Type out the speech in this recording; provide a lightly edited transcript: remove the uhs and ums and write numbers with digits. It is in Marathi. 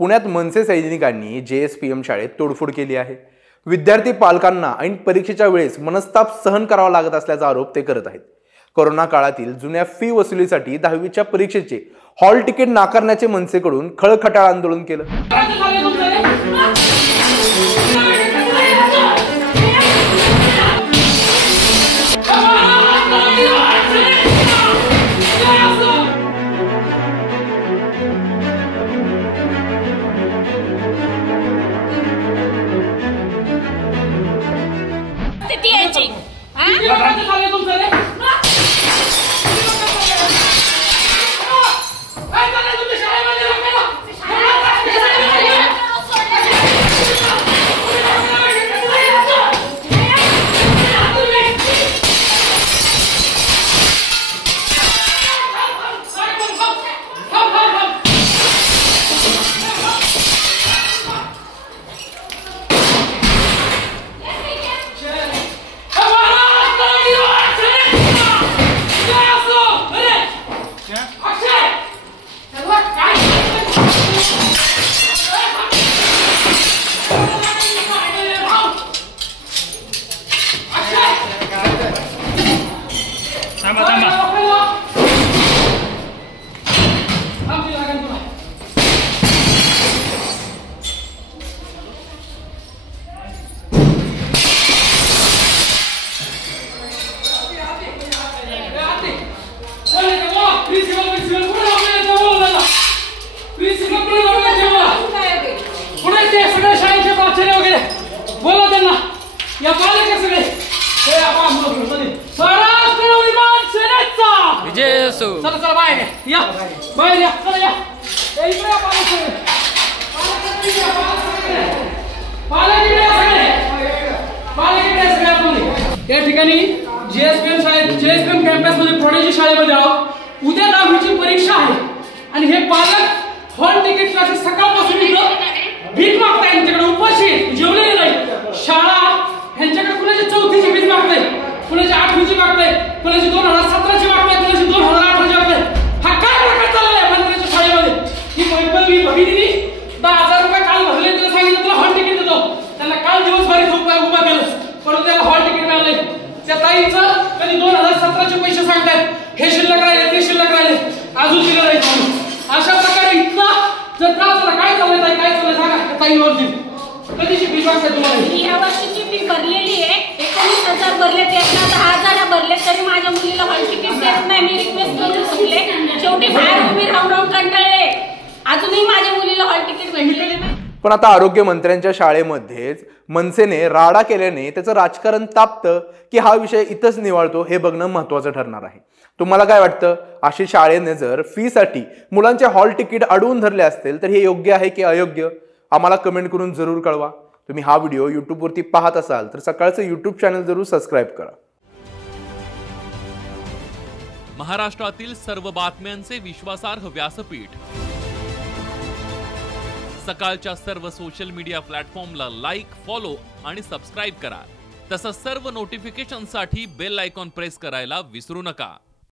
पुण्यात मनसे सैनिकांनी JSPM शाळेत तोडफोड केली आहे। विद्यार्थी पालकांना ऐन परीक्षेच्या वेळेस मनस्ताप सहन करावा लागत असल्याचा आरोप ते करत आहेत। कोरोना काळातील जुन्या फी वसुलीसाठी 10वीच्या परीक्षेचे हॉल तिकीट नाकारण्याचे मनसेकडून खळखटाळ आंदोलन केलं। या ठिकाणी JSPM कॅम्पस मध्ये प्रोडेजी शाळेमध्ये आहोत। उद्या 10वीची परीक्षा आहे आणि हे पालक हॉल तिकीट साठी सकाळपासून इथं भीक मागताय, यांच्याकडे उपाशी जेवलेले नाही। शाळा यांच्याकडे कुणाची 4थीची भीक मागताय, कुणाची 8वीची मागताय, कुणाची 2017ची मागताय, कुणाची 2018ची मागताय। हा काय प्रकार चाललाय मंत्र्यांच्या शाळेमध्ये? ही वैभवी भगिनींनी 10,000 रुपये काल भरले, तिला सांगितलं तुला हॉल तिकीट देतो। त्यांना काल दिवसभर उभा केलं, परंतु त्याला हॉल तिकीट मिळाले। त्या ताईंचं कधी 2017चे पैसे सांगतायत, हे शिल्लक राहिले, ते शिल्लक राहिले, अजून दिलं नाही। अशा प्रकारे इतका जर त्रास झाला, काय चाललंय, काय चाललंय सांगा ताईंवरती। कधीची फी मागताय तुम्हाला? या वर्षीची फी भरलेली आहे, 19,000 भरले, त्यातला 10,000 भरले, तरी माझ्या मुलीला हॉल तिकीट देत नाही। मी रिक्वेस्ट करून चुकले, शेवटी बाहेर उभी राहून कंटाळले, अजूनही माझ्या मुलीला हॉल तिकीट भेटलेले नाही। पण आता आरोग्य मंत्र्यांच्या शाळेमध्येच मनसेने राडा केल्याने त्याचं राजकारण तापतं की हा विषय इथंच निवाळतो हे बघणं महत्त्वाचं ठरणार आहे। तुम्हाला काय वाटतं? अशी शाळेने जर फीसाठी मुलांचे हॉल तिकीट अडवून धरले असतील तर हे योग्य आहे की अयोग्य? आम्हाला कमेंट करून जरूर कळवा। तुम्ही हा व्हिडिओ यूट्यूबवरती पाहत असाल तर सकाळचं यूट्यूब चॅनल जरूर सबस्क्राईब करा। महाराष्ट्रातील सर्व बातम्यांचे विश्वासार्ह व्यासपीठ सकाळच्या सर्व सोशल मीडिया प्लॅटफॉर्मला लाईक, फॉलो आणि सबस्क्राईब करा। तसंच सर्व नोटिफिकेशनसाठी बेल आयकॉन प्रेस करायला विसरू नका।